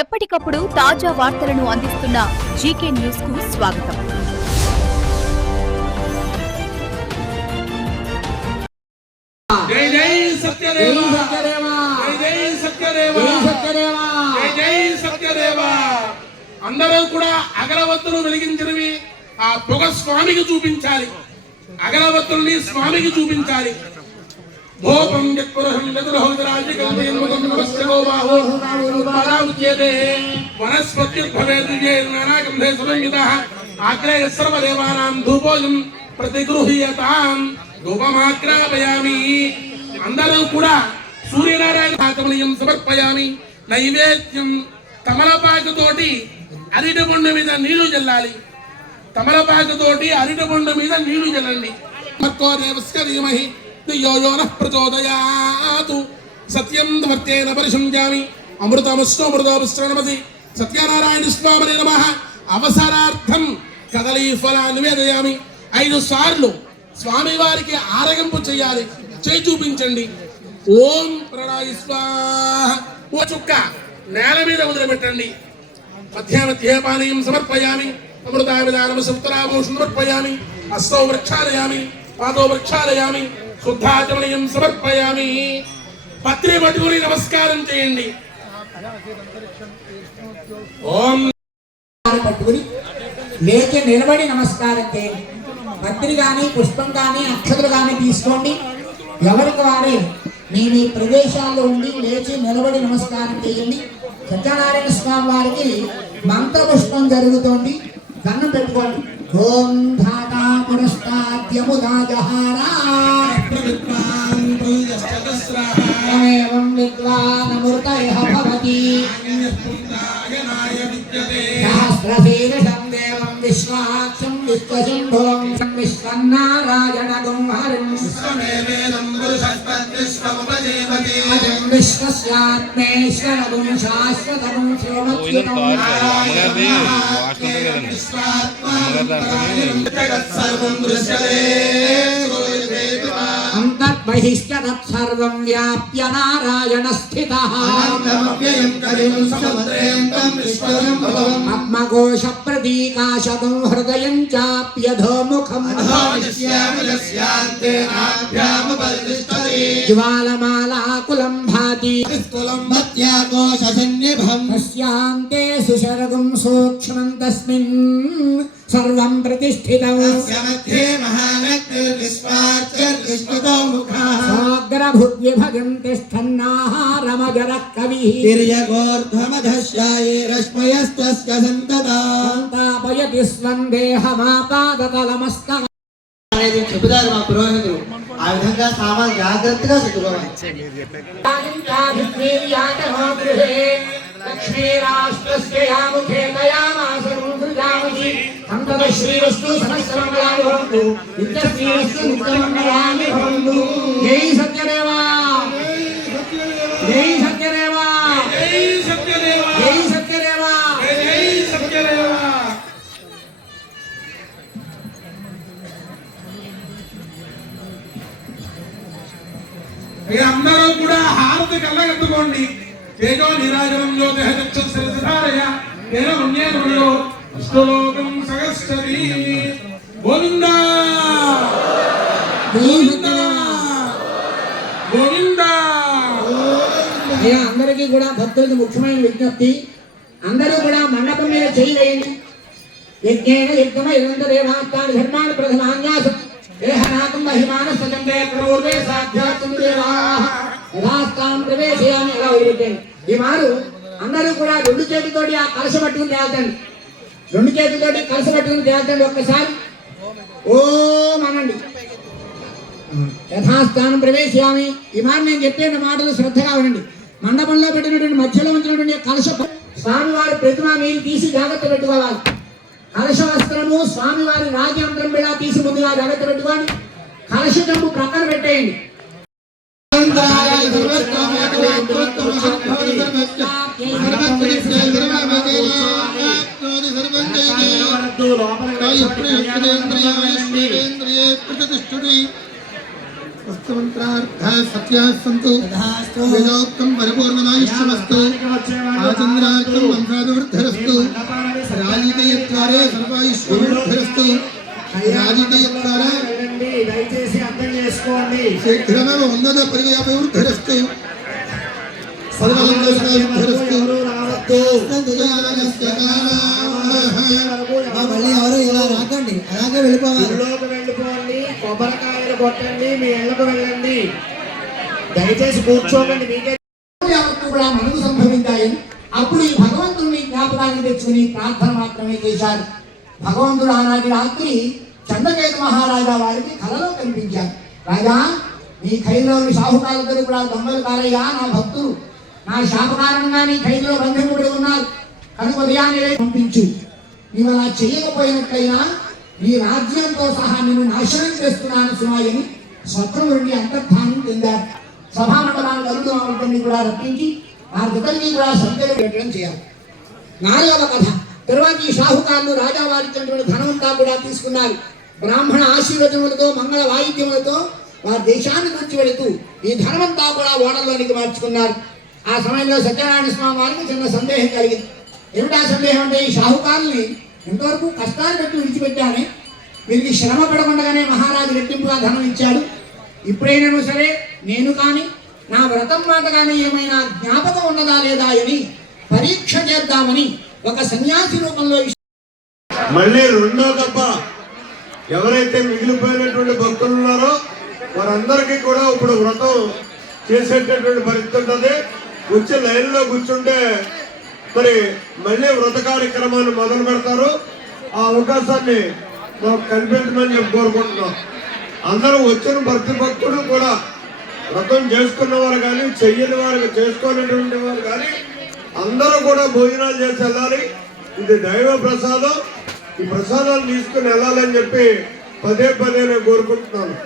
ఎప్పటికప్పుడు తాజా వార్తలను అందిస్తున్న జీకే న్యూస్ కు స్వాగతం. జై జై సత్యదేవ, జై జై సత్యదేవ, జై జై సత్యదేవ. అందరూ కూడా అగరవత్తులు వెలిగించినవి ఆ పొగ స్వామికి చూపించాలి. అగరవత్తుల్ని స్వామికి చూపించాలి. భోపం యత్పురహం యదురహోదరాజికల్పేన్ముఖం నమస్కరో బాహో పారాముచ్యతే వనస్పతిర్భవేత్ నానాగంధే సురంగితః ఆగ్రేయ సర్వదేవానాం ధూపోజం ప్రతిగృహ్యతాం ధూపమాగ్రాపయామి. అందరూ కూడా సూర్యనారాయణ ఆగమనీయం సమర్పయామి. నైవేద్యం తమలపాకుతోటి అరటిపండు మీద నీళ్లు చల్లాలి. తమలపాకుతోటి అరటిపండు మీద నీళ్లు చల్లండి. మర్కో దేవస్య ధీమహి ధియో యో నః ప్రచోదయాత్. సత్యం వర్తేన పరిశుంజామి అమృతమశ్వమృతమశ్రణమతి. సత్యనారాయణ స్వామినే నమః. అవసరార్థం కదలీ ఫలాన్ని నివేదయామి. 5 సార్లు స్వామివారికి ఆరగింపు చేయాలి. చేయి చూపించండి. ఓం ప్రణాయ స్వాహ. ఓ చుక్క నేల మీద వదిలిపెట్టండి. మధ్య మధ్య పానీయం సమర్పయామి. అమృతావిధానం సప్తరాభూషం సమర్పయామి. హస్తౌ వృక్షాలయామి, పాదో వృక్షాలయామి, శుద్ధాచమనీయం సమర్పయామి. పత్రి పట్టుకుని నమస్కారం చేయండి. ఓం పట్టుకుని లేచి నిలబడి నమస్కారం చేయండి. పత్రి కానీ పుష్పం కానీ అక్షతలు కానీ తీసుకోండి. ఎవరికి వారే మీ మీ ప్రదేశాల్లో ఉండి లేచి నిలబడి నమస్కారం చేయండి. సత్యనారాయణ స్వామి వారికి మంత్ర పుష్పం జరుగుతోంది. దండం పెట్టుకోండి. ఓం ధాతా పురస్తాద్యముదా జహారా విద్వానమృతయః భవతి సహస్రశీర్షం దేవం విశ్వాక్షం విశ్వశంభోం విశ్వన్నారాయణగం హరిం అజం విశ్వస్యాత్మేశ్వరగం శాశ్వతగం శ్రీమత్యుతం అంతర్బహిశ్చ తత్సర్వం వ్యాప్య నారాయణ స్థితః. పద్మకోశ ప్రతీకాశతం హృదయం చాప్యధోముఖం. జ్వాలమాలాకులం భాతి తస్యాంతే సుశర్గం సూక్ష్మం తస్మిన్ సర్వం ప్రతిష్ఠితం. సాగ్రభుగ్విభగం తిష్టన్నాహారమజరః కవిః రశ్మయస్తస్య సంతతాం తాపయతి స్వం దేహమాపాదతలమస్తకం అనేది చెబుతారు మా పురోహితులు. ఆ విధంగా సామాన్ జాగ్రత్తగా చదువుకోవాలి. జై సత్యదేవా, జై సత్యదేవా, జై సత్యదేవ, జై సత్యదేవా. జై సత్యదేవ. మీరందరూ కూడా హారతి కళ్ళగట్టుకోండి. తేజో నీరాజనం జ్యోతిః చక్షుర్ధారయ తేన పుణ్యేనో అష్టలోకం సహస్రతి. గోవిందా గోవిందా గోవిందా. అయ్యా, అందరికీ కూడా భక్తులకు ముఖ్యమైన విజ్ఞప్తి. అందరూ కూడా మండపం మీద చేయి వేయండి. యజ్ఞేన యజ్ఞమ యుగంధదేవాత్తాని ధర్మాన్ని ప్రథమాన్యాసం దేహనాకం మహిమాన సజంబే ప్రూర్వే సాధ్యాత్తం దేవాః యథాస్థానం ప్రవేశయామి. ఎలా వదిలిపెట్టండి. ఈ మారు అందరూ కూడా 2 చేతులతోటి ఆ కలశ పట్టుకుని తేల్చండి. 2 చేతులతోటి కలశ పట్టుకుని తేల్చండి. ఒక్కసారి ఓం అనండి. యథాస్థానం ప్రవేశయామి. ఈ మారు నేను చెప్పే మాటలు శ్రద్ధగా వినండి. మండపంలో పెట్టినటువంటి మధ్యలో ఉంచినటువంటి కలశ స్వామివారి ప్రతిమ మీరు తీసి జాగ్రత్త పెట్టుకోవాలి. కలశ వస్త్రము స్వామివారి రాజయంత్రం బిళ్ళ తీసి ముందుగా జాగ్రత్త పెట్టుకోండి. కలశ జంపు ప్రక్కన పెట్టేయండి. वस्तुमन्त्रार्थः सत्याः सन्तु तथास्तु वेदोक्तं परिपूर्णमायुष्यमस्तु आचन्द्रार्थं वंशाभिवृद्धिरस्तु राजकीयत्वारे सर्वायुष्यवृद्धिरस्तु राजकीयत्वारे దయచేసి అర్థం చేసుకోండి. शीघ्रमेव उन्नत पर्याभिवृद्धिरस्तु सर्वलङ्घनविवृद्धिरस्तु రావద్దు. మళ్ళీ ఎవరు ఇలా రాకండి, అలాగే వెళ్ళిపోవాలి. ఊళ్ళోకి వెళ్ళిపోండి, కొబ్బరికాయలు కొట్టండి, మీ ఇళ్ళకు వెళ్ళండి. దయచేసి కూర్చోకండి. మీకే యావత్తు కూడా మనకు సంభవించాయని అప్పుడు ఈ భగవంతుడిని జ్ఞాపకాన్ని తెచ్చుకుని ప్రార్థన మాత్రమే చేశారు. భగవంతుడు ఆనాటి రాత్రి చంద్రకేతు మహారాజా వారికి కలలో కనిపించారు. రాజా, నీ ఖైదులోని షాహుకారులందరూ కూడా దొంగలు కారయ్యా, నా భక్తులు నా శాప కారణంగా నీ ఖైదులో బంధింపబడి ఉన్నారు కనుక ఉదయాన్నే పంపించు. నీవు అలా చేయకపోయినట్లయినా నీ రాజ్యంతో సహా నేను నాశనం చేస్తున్నాను సుమాయని శత్రువుడిని అంతర్ధానం చెందారు. సభామండలాన్ని అరుణుని కూడా రప్పించి వారిద్దరినీ కూడా సంఖ్యలో పెట్టడం చేయాలి. నాలుగవ కథ. తరువాత ఈ షాహుకారులు రాజావారిచ్చినటువంటి ధనమంతా కూడా తీసుకున్నారు. బ్రాహ్మణ ఆశీర్వచనములతో మంగళ వాయిద్యములతో వారి దేశాన్ని గురించి వెళుతూ ఈ ధనమంతా కూడా ఓడల్లోనికి మార్చుకున్నారు. ఆ సమయంలో సత్యనారాయణ స్వామి వారికి చిన్న సందేహం కలిగింది. ఏమిటా సందేహం అంటే, ఈ షాహుకారుల్ని ఎంతవరకు కష్టాలు పెట్టి విడిచిపెట్టానే, వీరికి శ్రమ పడకుండానే మహారాజు రెట్టింపుగా ధనం ఇచ్చాడు. ఇప్పుడైనా సరే నేను కానీ నా వ్రతం మాట కానీ ఏమైనా జ్ఞాపకం ఉన్నదా లేదా అని పరీక్ష చేద్దామని ఒక సన్యాసి రూపంలో మళ్ళీ రెండో దప్ప ఎవరైతే మిగిలిపోయినటువంటి భక్తులు ఉన్నారో వారందరికీ కూడా ఇప్పుడు వ్రతం చేసేటటువంటి పరిస్థితి ఉంటుంది. వచ్చి లైన్లో కూర్చుంటే మరి మళ్ళీ వ్రత కార్యక్రమాన్ని మొదలు పెడతారు. ఆ అవకాశాన్ని మాకు కల్పించమని చెప్పి కోరుకుంటున్నాం. అందరూ వచ్చిన ప్రతి భక్తుడు కూడా వ్రతం చేసుకున్న వారు కానీ చెయ్యని వారు చేసుకునేటువంటి వారు కానీ అందరూ కూడా భోజనాలు చేసి వెళ్ళాలి. ఇది దైవ ప్రసాదం. ఈ ప్రసాదాలు తీసుకుని వెళ్ళాలని చెప్పి పదే పదే నేను కోరుకుంటున్నాను.